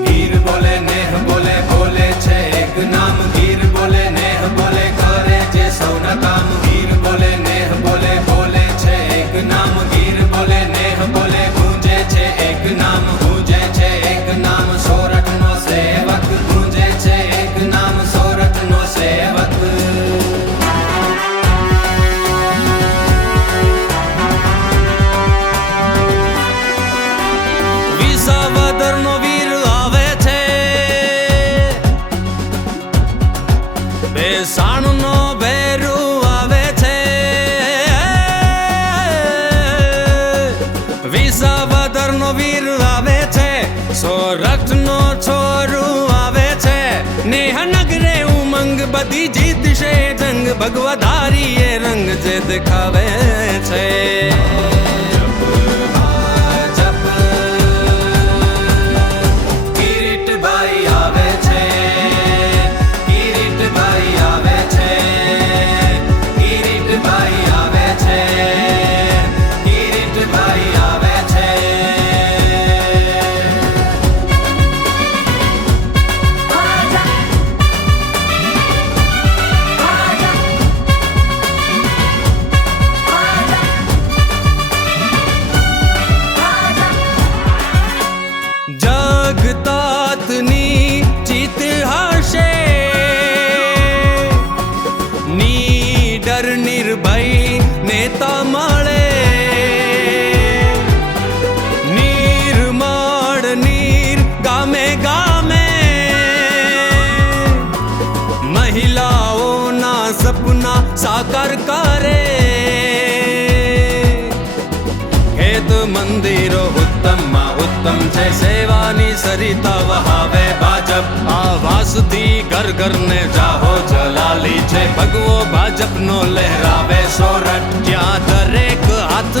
নির্বলে બેસાણ નો આવે છે. વિસાવદર નો વીર આવે છે. સોરઠ નો છોરું આવે છે. નેહનગરે ઉમંગ બધી જીતશે. જંગ ભગવધારી એ રંગ જે દેખાવે છે. तकबीर गामे गामे। महिलाओं ना सपना साकार करे। खेत मंदिर उत्तम उत्तम, जय सेवानी सरिता वहावे भाजप। आवास दी, घर घर ने जाहो जलाली। छे भगवो भाजप नो लहरावे, सोरठ। क्या दरेक हाथ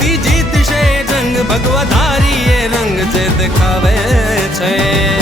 બધી જીતશે જંગ ભગવધારી એ રંગ જે દેખાવે છે